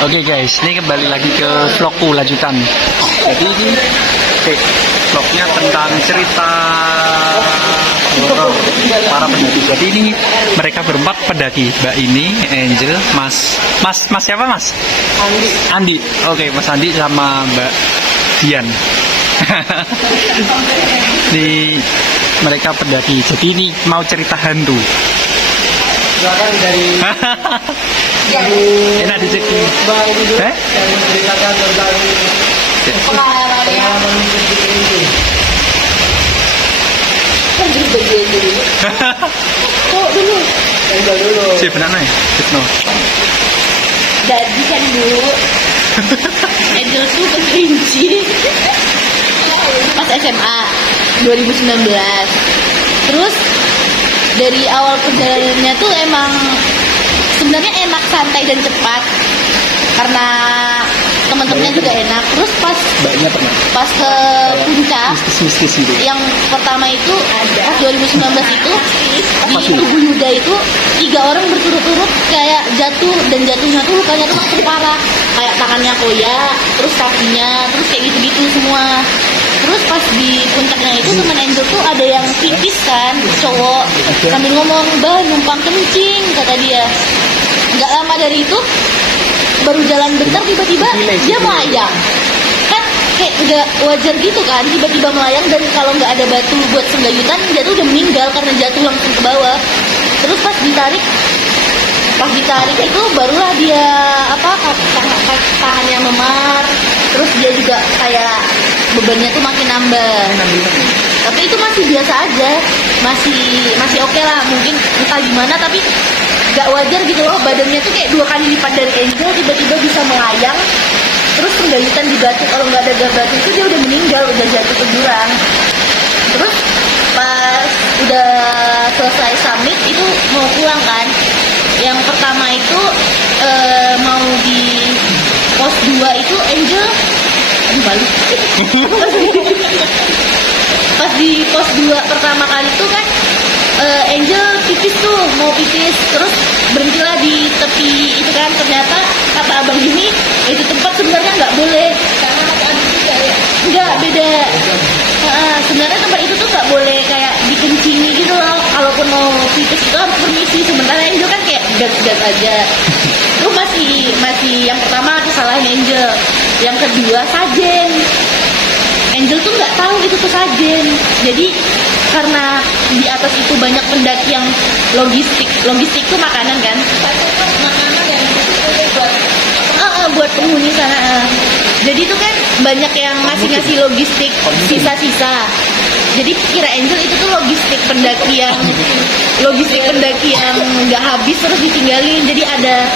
Oke guys, ini kembali lagi ke vlogku lanjutan. Jadi ini vlognya tentang cerita horor para pendaki. Jadi ini mereka berempat pendaki. Mbak ini, Angel, Mas siapa Mas? Andi. Oke, Mas Andi sama Mbak Dian. Ini mereka pendaki. Jadi ini mau cerita hantu. Silakan dari enak dicek. yang menceritakan tentang pengalaman menjadi ini. Kok dulu? Enggak dulu. Si benar nih, Fitno. Jadi kan dulu Angel tuh ke Kerinci pas SMA 2019. Terus dari awal perjalanannya tuh emang sebenarnya enak, santai dan cepat karena teman-temannya juga enak. Terus Mbaknya pernah pas ke puncak mistis gitu. yang pertama itu pas 2019 itu di tubuh Yuda itu 3 orang berturut-turut kayak jatuh, dan jatuhnya tuh lukanya tuh makin parah, kayak tangannya koyak, terus kakinya, terus kayak gitu-gitu semua. Terus pas di puncaknya itu temen Angel tuh ada yang pipis kan, cowok, sambil ngomong, "Bah, numpang kencing," kata dia. Nggak lama dari itu baru jalan bentar tiba-tiba dia melayang. Kan kayak nggak wajar gitu kan, tiba-tiba melayang, dan kalau nggak ada batu buat senggayutan dia tuh udah meninggal karena jatuh langsung ke bawah. Terus pas ditarik itu barulah dia tangannya memar, terus dia juga kayak bebannya tuh makin nambah. Tapi itu masih biasa aja, masih oke lah, mungkin entah gimana, tapi nggak wajar gitu loh, badannya tuh kayak 2 kali lipat dari Angel, tiba-tiba bisa melayang, terus penggayutan di batu, kalau nggak ada batu itu dia udah meninggal, udah jatuh ke jurang. Terus pas udah selesai summit itu mau pulang kan, yang pertama itu mau di pos 2 itu Angel balik. Pas di pos 2 pertama kali tuh kan Angel pipis tuh, mau pipis, terus berhentilah di tepi itu kan. Ternyata kata abang gini, itu tempat sebenarnya nggak boleh karena ada juga ya. Nggak, beda. Sebenarnya tempat itu tuh nggak boleh kayak dikencingi gitu loh. Kalaupun mau pipis itu harus permisi. Sementara Angel kan kayak gas-gas aja. Itu masih yang pertama kesalahan Angel. Yang kedua sajen. Angel tuh nggak tahu itu tuh sajen. Jadi karena di atas itu banyak pendaki yang logistik tuh makanan kan, makanan yang buat penghuni sana. Jadi itu kan banyak yang ngasih logistik sisa-sisa. Jadi kira Angel itu tuh logistik pendaki yang nggak habis terus ditinggalin. Jadi ada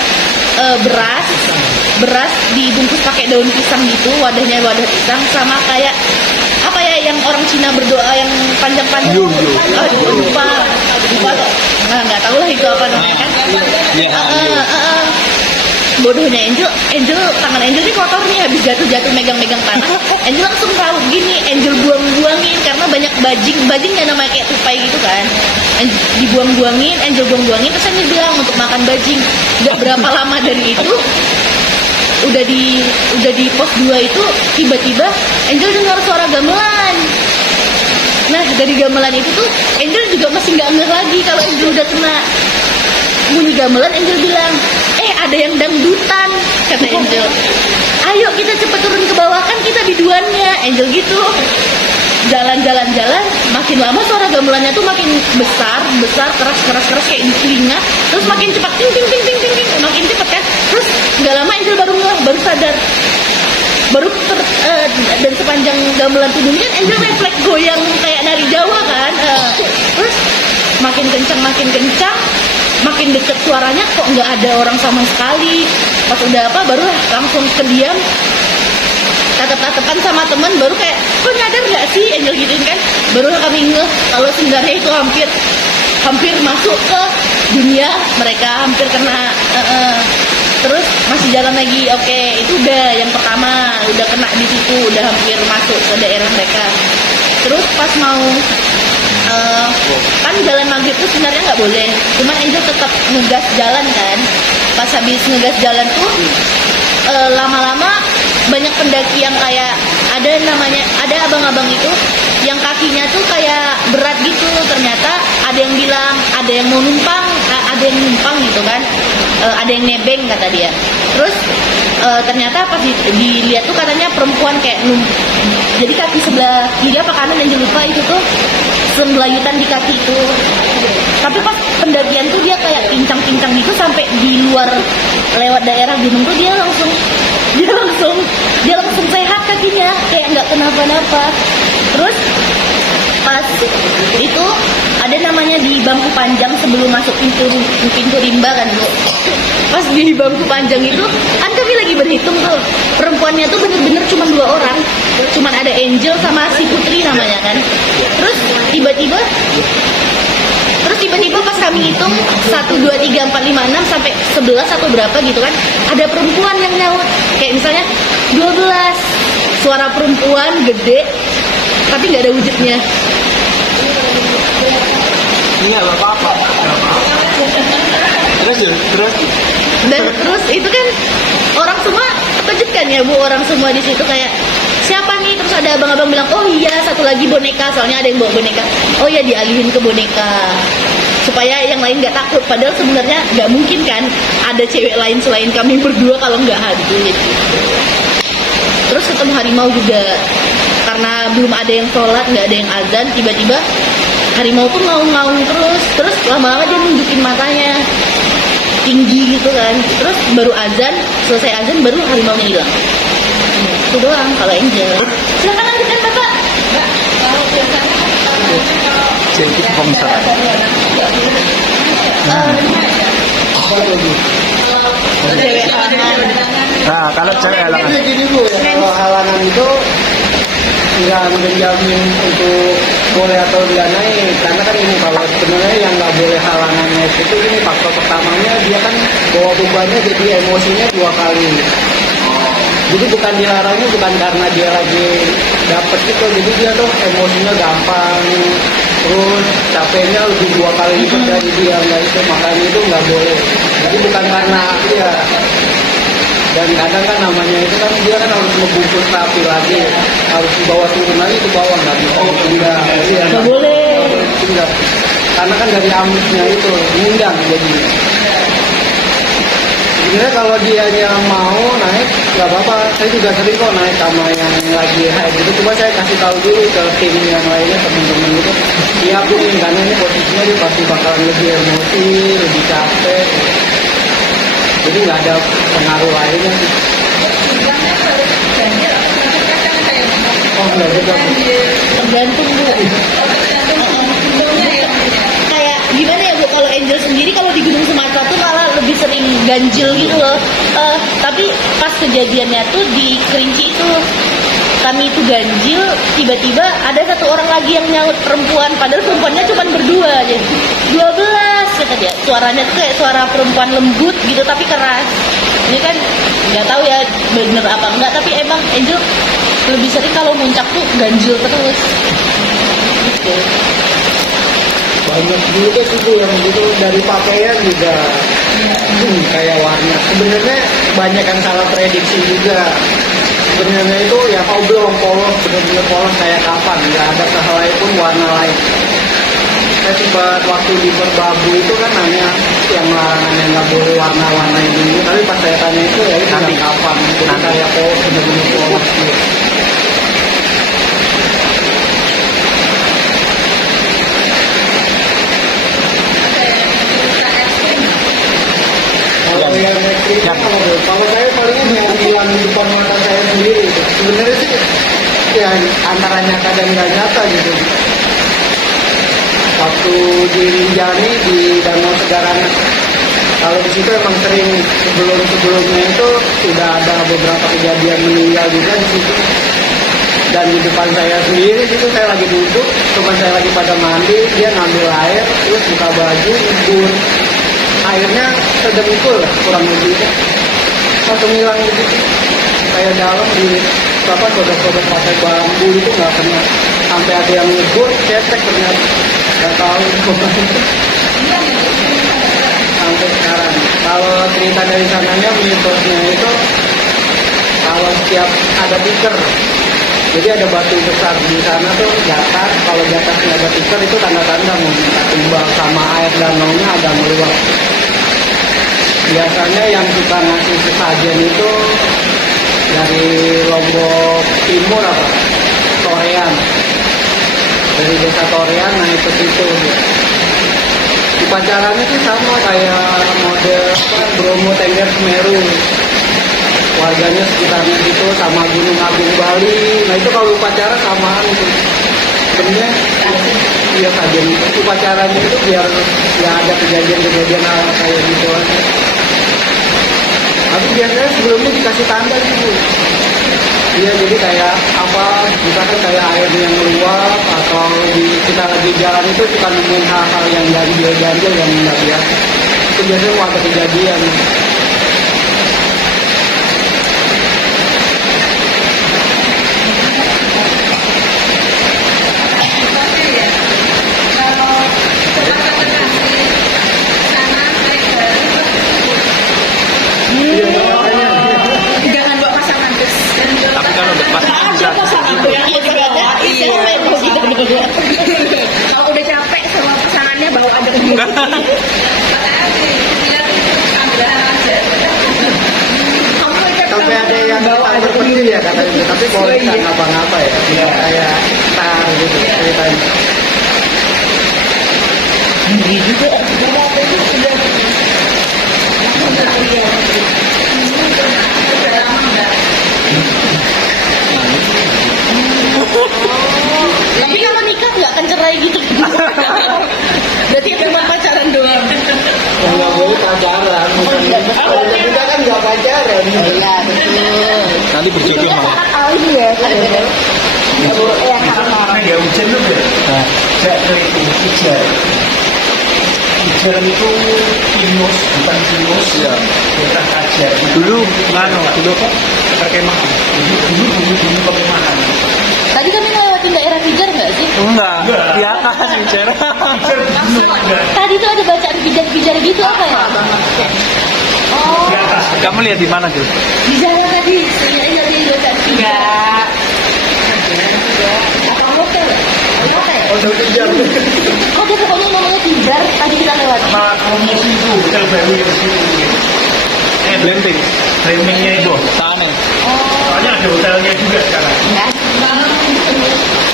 beras dibungkus pakai daun pisang gitu, wadahnya wadah pisang, sama kayak apa ya yang orang Cina berdoa yang panjang-panjang. Lupa nah, nggak tahu lah itu apa namanya kan. Bodohnya Angel tangan Angel ini kotor nih, habis jatuh megang tanah. Angel langsung tahu gini, Angel buangin karena banyak bajingnya, namanya kayak tupai gitu kan. Angel buangin, terus Angel bilang untuk makan bajing. Gak berapa lama dari itu udah di pos 2 itu tiba-tiba Angel dengar suara gamelan. Nah dari gamelan itu tuh Angel juga masih nggak ngeh lagi kalau Angel udah kena bunyi gamelan. Angel bilang, ada yang dangdutan, kata Angel. Ayo kita cepet turun ke bawah, kan kita biduannya. Angel gitu. Jalan, makin lama suara gamelannya tuh makin besar, keras kayak di telinga. Terus makin cepat, ting, makin cepat kan. Terus nggak lama Angel baru sadar. Dan sepanjang gamelan tuh kan Angel refleks goyang kayak nari Jawa kan. Terus makin kencang, makin deket suaranya, kok nggak ada orang sama sekali. Pas udah baru langsung kediam, tatap-tatapan sama teman, baru kayak, kok nyadar nggak sih Angel gituin kan. Baru kami ngeh kalau sebenarnya itu hampir masuk ke dunia mereka, hampir kena. Terus masih jalan lagi, oke, itu udah yang pertama, udah kena di situ, udah hampir masuk ke daerah mereka. Terus pas mau kan jalan maghrib tuh sebenarnya nggak boleh, cuman Angel tetap ngegas jalan kan. Pas habis ngegas jalan tuh lama-lama banyak pendaki yang kayak ada abang-abang itu yang kakinya tuh kayak berat gitu. Ternyata ada yang bilang ada yang mau numpang, ada yang numpang gitu kan, ada yang nebeng kata dia. Terus ternyata pas dilihat tuh katanya perempuan kayak jadi kaki sebelah kiri apa kanan yang lupa itu tuh sembelayutan di kaki itu. Tapi pas pendakian tuh dia kayak pincang-pincang gitu sampai di luar lewat daerah gunung tuh dia langsung sehat kakinya, kayak nggak kenapa-napa. Terus pas itu ada namanya di bangku panjang sebelum masuk pintu rimba kan Bu. Pas di bangku panjang itu kan kami lagi berhitung tuh, perempuannya tuh bener-bener cuma 2 orang, cuman ada Angel sama si Putri namanya kan. Terus tiba-tiba pas kami hitung 1, 2, 3, 4, 5, 6 sampai 11 atau berapa gitu kan, ada perempuan yang nyaut. Kayak misalnya 12, suara perempuan gede tapi nggak ada wujudnya. Iya, nggak apa-apa. Terus itu kan orang semua terkejut kan ya Bu, orang semua di situ kayak siapa nih? Terus ada abang-abang bilang, oh iya satu lagi boneka, soalnya ada yang bawa boneka. Oh ya dialihin ke boneka supaya yang lain nggak takut. Padahal sebenarnya nggak mungkin kan ada cewek lain selain kami berdua kalau nggak hantu gitu. Terus ketemu harimau juga, karena belum ada yang sholat, nggak ada yang azan, tiba-tiba harimau tuh ngaung-ngaung terus lama-lama dia nunjukin matanya tinggi gitu kan. Terus baru azan, selesai azan baru harimaunya hilang. Itu doang kalau Angel. Silakan lanjutkan Bapak. Jadi bongsa. Cewek halangan. Nah, kalau cewek halangan. Tapi gini Bu, ya, kalau halangan itu nggak menjamin untuk boleh atau tidak naik. Karena kan ini kalau sebenarnya yang nggak boleh halangannya itu ini faktor pertamanya dia kan bawa bebannya jadi emosinya 2 kali. Jadi bukan dilarangnya bukan karena dia lagi dapet gitu, jadi dia tuh emosinya gampang, terus capeknya lebih 2 kali lipat dari dia, nggak itu makanya itu nggak boleh. Jadi bukan karena dia. Dan kadang kan namanya itu kan dia kan harus membungkus rapi lagi, harus dibawa turun lagi ke bawah, nggak bisa tinggal. Iya, Nggak boleh. Tinggal. Karena kan dari amisnya itu ngundang jadi. Sebenarnya kalau dia yang mau naik nggak apa-apa, saya juga sering kok naik sama yang lagi high gitu. Cuma saya kasih tahu dulu ke tim yang lainnya, teman-teman gitu. Siapin karena ini posisinya dia pasti bakalan lebih emosi, lebih capek. Jadi nggak ada pengaruh lainnya sih. Oh nggak juga. Tergantung Bu. Kayak gimana ya Bu, kalau Angel sendiri kalau di Gunung Sumatera tuh malah lebih sering ganjil gitu loh. Tapi pas kejadiannya tuh di Kerinci itu kami itu ganjil, tiba-tiba ada 1 orang lagi yang nyaut perempuan, padahal perempuannya cuma berdua aja. 12 kata dia, suaranya tuh kayak suara perempuan lembut gitu tapi keras. Ini kan nggak tahu ya bener apa enggak, tapi emang Angel lebih sering kalau muncak tuh ganjil terus gitu. Banyak juga sih Bu yang gitu, dari pakaian juga kayak warna. Sebenarnya banyak yang salah prediksi juga. Sebenarnya itu ya oblong polos, benar-benar polos kayak kapan, nggak ada sehelai pun warna lain. Saya sempat waktu di Merbabu itu kan nanya yang larangan yang nggak boleh warna-warna ini, tapi pas saya tanya itu ya itu nanti kapan, jadi kayak polos, benar-benar polos gitu. Kalau yang ekstrim, kalau saya palingnya mau bilang di depan mata saya sendiri. Sebenarnya sih ya antara nyata dan nggak nyata gitu. Waktu di Rinjani di Danau Segarana, kalau di situ emang sering sebelumnya itu sudah ada beberapa kejadian meninggal juga di situ. Dan di depan saya sendiri itu saya lagi duduk, teman saya lagi pada mandi, dia ngambil air, terus buka baju, nyebur. Airnya sedengkul kurang lebih langsung hilang gitu. Saya dalam di sodok-sodok pakai bambu itu nggak kena, sampai ada yang nyebur cetek ternyata nggak tahu sampai sekarang. Kalau cerita dari sananya mitosnya itu setiap ada tikar. Jadi ada batu besar di sana tuh datar. Kalau di atasnya ada tikar itu tanda-tanda mau minta tumbang sama air danaunya agak meluap. Biasanya yang suka ngasih sesajen itu dari Lombok Timur apa? Torean. Dari desa Torean naik ke situ. Upacaranya sih sama kayak mode Bromo Tengger Semeru. Warganya sekitarnya gitu sama Gunung Agung Bali. Nah itu kalau upacara samaan itu. Sebenarnya iya saja upacaranya itu biar ya ada kejadian-kejadian hal kayak gitu aja. Tapi biasanya sebelumnya dikasih tanda gitu. Iya jadi kayak apa, misalkan kayak air yang meluap atau kita lagi jalan itu suka nemuin hal-hal yang ganjil-ganjil yang nggak biasa. Itu biasanya mau ada kejadian. Jangan bawa pasangan terus. Tapi kalau udah pasangan bisa Iya juga ada. Iya, kalau udah capek sama pasangannya bawa aja ke dia. Sampai ada yang berpikir ya katanya, tapi boleh nggak ngapa-ngapa ya, kayak tar gitu ceritanya. Ini juga tapi kalau nikah nggak akan cerai gitu. Berarti cuma pacaran doang. Nggak boleh pacaran, kalau kita kan nggak pacaran. Iya betul. nanti berjodoh malah. Iya. Karena ya hujan tuh ya, Nah, saya itu hujan. Hujan itu pinus, bukan pinus ya, bukan aja. dulu dulu kok perkemahan. Dulu perkemahan. Tadi kami ngelewatin daerah Pijar nggak sih? Enggak, di atas bicara. Tadi tuh ada bacaan pijar-pijar gitu apa ya? Oh, Kamu lihat di mana tuh? di jalan tadi. Sini aja di bacaan pijar. Apa hotel? Hotel. Oh, udah hujan. Ada pokoknya namanya pijar. Tadi kita lewat. Sama promosi itu hotel baru yang sini. Blending. Framingnya itu. Sana. Soalnya ada hotelnya juga sekarang. Ya.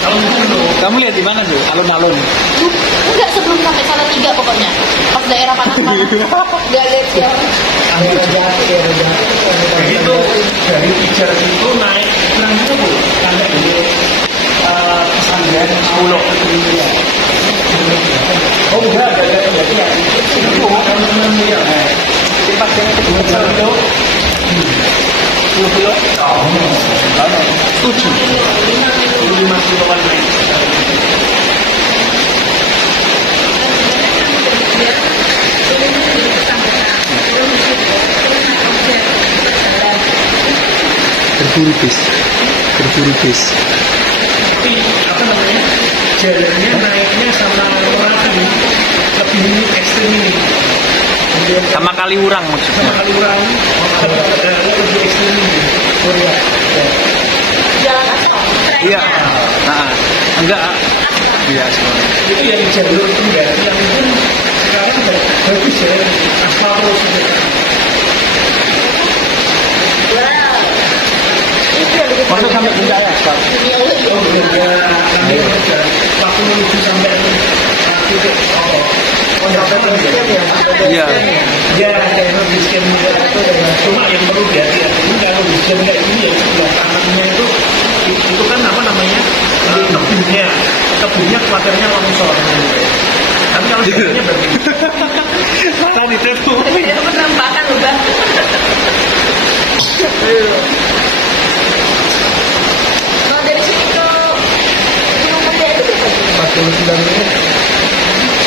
Tahun dulu. Kamu lihat di mana tuh? Alun-alun. Enggak sebelum sampai Salatiga pokoknya. Pas daerah panas-panas. Enggak lihat ya. Daerah Jati, daerah Jati. Jadi itu dari Pijar itu naik nang itu bu, sampai di pesantren Bulog itu ya. Oh enggak, ada berarti ya. Itu teman-teman ya. Tempat yang kedua itu 10 kilo. Oh, 5 kiloan naik. Berburu bis. Berburu bis. Tapi apa namanya, jalannya naiknya sama orang lebih ekstrim ini. Sama Kaliurang Sama maksudnya. kali orang lebih ekstrim ini. Oh iya. Jalan aspal. Iya. Nah, enggak. Iya, sebenarnya. Itu yang jalur tunggal yang pun sekarang bagus ya, aspal terus itu. Masuk sampai puncak ya, Pak? Oh benar ya, nanti waktu menuju sampai titik sampai basecamp ya, Iya. ya ada basecamp juga itu, cuma yang perlu dihati-hati ini kalau hujan kayak gini ya sebelah kanannya itu kan apa namanya kebunnya khawatirnya longsor. Tapi kalau jalannya berarti Malah ditutup. Itu penampakan loh bang. Kalau dari sini ke Gunung Muda itu berapa? 49 menit.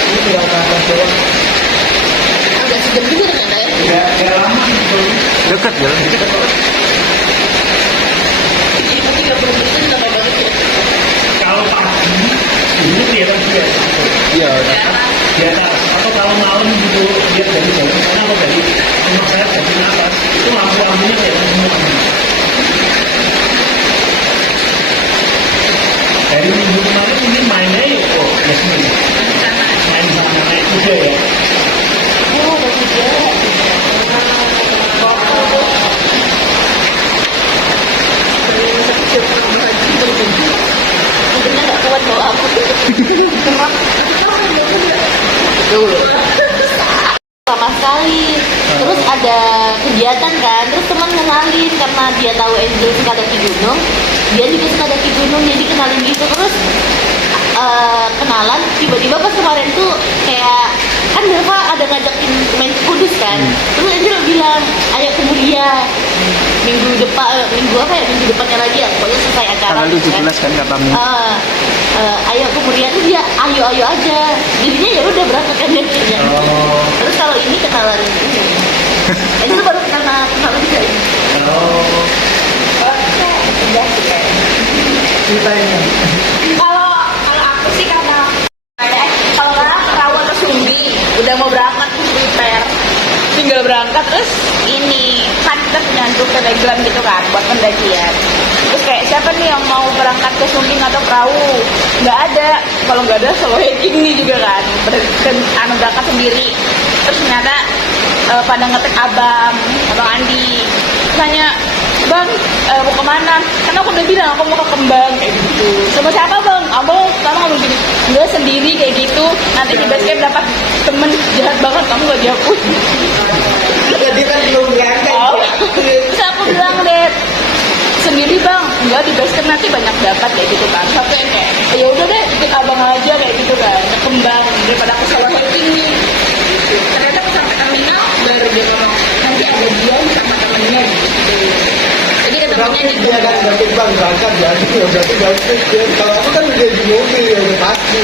Ini tinggal ke atas doang. Agak sejam juga ternyata ya. Nggak lama sih sebetulnya. Dekat ya. Jadi mungkin 30 menit lama banget ya. Kalau pagi ini kelihatan dia Iya. di atas, atau kalau malam gitu lihat dari jauh sana atau dari rumah saya dari atas itu lampu-lampunya kelihatan semua. sama sekali. Terus ada kegiatan kan, terus teman kenalin karena dia tahu Angel suka daki gunung, dia juga suka daki gunung, jadi kenalin gitu. Terus kenalan, tiba-tiba pas kemarin tuh kayak kan Deva ada ngajakin main ke Kudus kan, terus Angel bilang ayo ke Mulia minggu minggu depannya lagi ya, pokoknya selesai acara Tanggal gitu 17 kan katamu. ayo kemudian tuh dia ayo aja, jadinya ya udah berangkat kan jadinya. Terus kalau ini kenalan ini tuh baru kenal juga ini. Ceritanya. Kalau aku sih karena kalau orang Rawa atau Sumbi udah mau berangkat tuh prepare, tinggal berangkat terus ini kan kita punya grup Telegram gitu kan buat pendakian. Terus kayak siapa nih yang mau berangkat ke Sumbing atau Perahu? Nggak ada. Kalau nggak ada solo hiking nih juga kan, berangkat sendiri. Terus ternyata pada ngetek abang Andi, tanya bang mau kemana? Karena aku udah bilang aku mau ke Kembang kayak gitu. Sama siapa bang? Abang sekarang mau gini, gue sendiri kayak gitu. Nanti di base camp dapat temen jahat banget, kamu gak dihapus. Jadi kan belum berangkat. Terus aku bilang deh sendiri bang, enggak di base camp nanti banyak dapat kayak gitu kan. Sampai yang kayak ya udah deh ikut abang aja kayak gitu kan, ke Kembang daripada aku solo hiking nih. Ternyata aku sampai terminal baru dia ngomong nanti ada dia sama temennya gitu. Jadi ketemunya di Dia kan berarti bang berangkat jadi ya berarti bagus ya. Kalau aku kan udah di mobil ya udah pasti.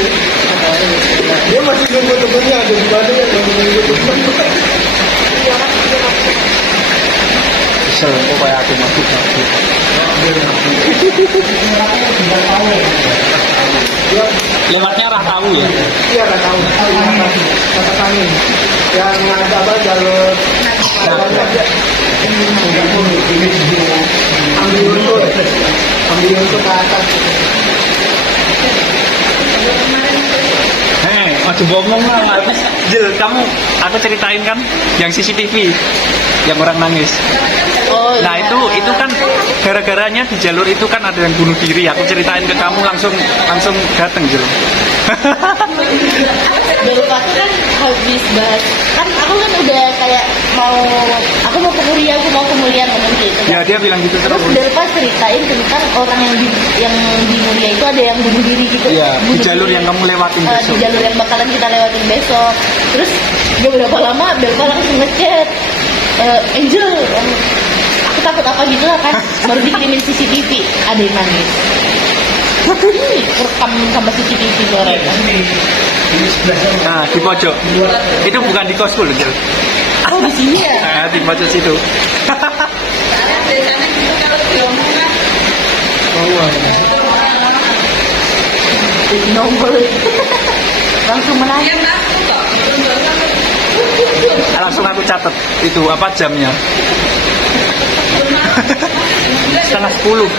Dia masih nunggu temennya ada di mana ya nunggu temennya. Kesel kok kayak aku mati. Lewatnya arah tahu ya. Iya nggak tahu. Kata kami yang ada apa jalur ambil untuk ke atas. Hei, aduh ngomong lah. Jel, kamu aku ceritain kan yang CCTV yang orang nangis. Oh, Nah iya. itu kan gara-garanya di jalur itu kan ada yang bunuh diri. Aku ceritain ke kamu langsung dateng Jel. Baru aku kan habis bahas, kan aku kan udah kayak aku mau ke Mulia ngomong gitu kan. Ya dia bilang gitu Terus terus. Delpa ceritain tentang orang yang di Mulia itu ada yang bunuh diri gitu. Iya, di Bunuh jalur diri. yang kamu lewatin Di besok. jalur yang bakalan kita lewatin besok. Terus gak berapa lama Delpa langsung ngechat, Angel, aku takut apa gitu lah kan. Baru dikirimin CCTV, ada yang nangis. Ini rekam sama CCTV sore. Nah di pojok. Itu bukan di kosku loh Jel. Oh di sini ya? Nah, di pojok situ. Nongol. Langsung menangis. Langsung aku catat itu apa jamnya. 9:30.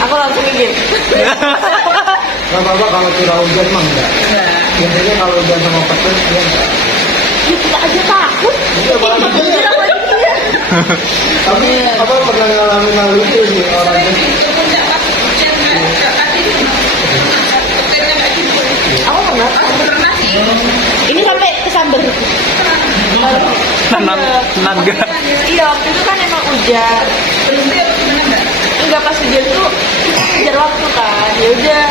Aku langsung ingin. Gak apa-apa kalau curah hujan mah enggak. Biasanya kalau hujan sama petir dia enggak. Kita aja takut. Iya, apalagi dia. Tapi apa pernah ngalamin hal itu sih orang itu? Aku pernah. Ini sampai kesamber. Nangga. Iya waktu itu kan emang hujan. Terus enggak pas hujan tuh kejar waktu kan. Ya udah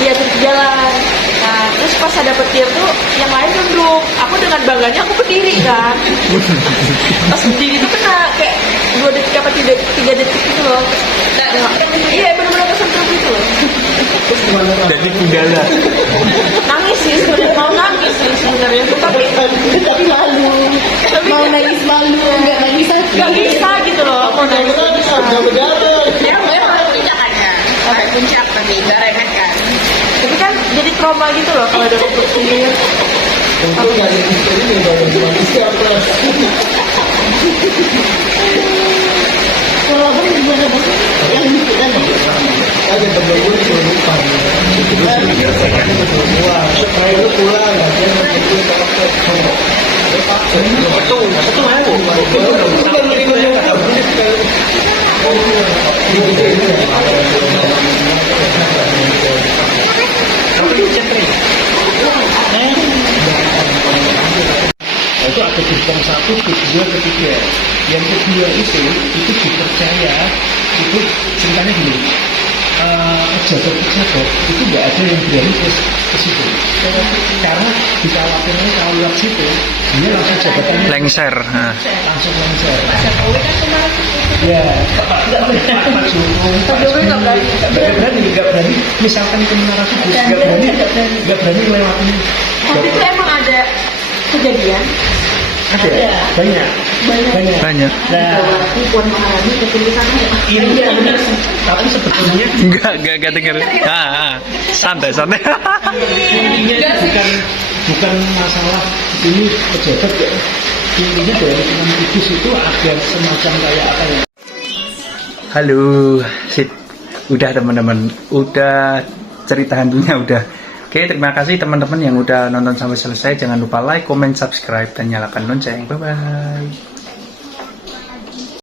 iya terus jalan. Nah terus pas ada petir tuh yang lain nunduk. Aku dengan bangganya aku berdiri kan. Pas berdiri tuh kena kayak 2 detik apa 3 detik gitu loh. Iya benar-benar kesentuh gitu loh. Terus gimana? Jadi gundala. Nangis sih sebenarnya, mau nangis sih sebenarnya tuh Tapi malu. Mau nangis malu, enggak nangis aja. nggak bisa gitu loh. Mau nangis Udah begadang. ya kalau tindakannya sampai puncak tapi nggak remeh kan. Tapi kan jadi trauma gitu loh kalau udah petir. Untung nggak ada ini baru manusia plus. Kalau abang gimana bang? Yang lucu tadi. Ada temen gue suruh lupa. Wah, setelah itu pulang nggak dia itu betul aku. Itu kan menerima Itu ada gerbong 1, kedua, ketiga. Yang kedua itu dipercaya, itu ceritanya gini, pejabat-pejabat itu nggak ada yang berani ke situ. Karena dikhawatirnya kalau lewat situ, dia langsung jabatannya Lengser. Nah. langsung lengser. Jokowi kan kemarin Ya, Pak Jokowi nggak berani. Misalkan ke Menara Kudus, nggak berani lewatin. tapi itu emang ada kejadian Ada, banyak. Banyak. Nah, Puan Maharani ketulisan iya benar. Tapi sebetulnya Enggak denger. Santai. intinya itu bukan masalah ini pejabat ya. Intinya dari Sunan Kudus itu ada semacam kayak apa ya? Halo, sip. Udah teman-teman, udah cerita hantunya udah. Oke, terima kasih teman-teman yang udah nonton sampai selesai. Jangan lupa like, comment, subscribe, dan nyalakan lonceng. Bye-bye.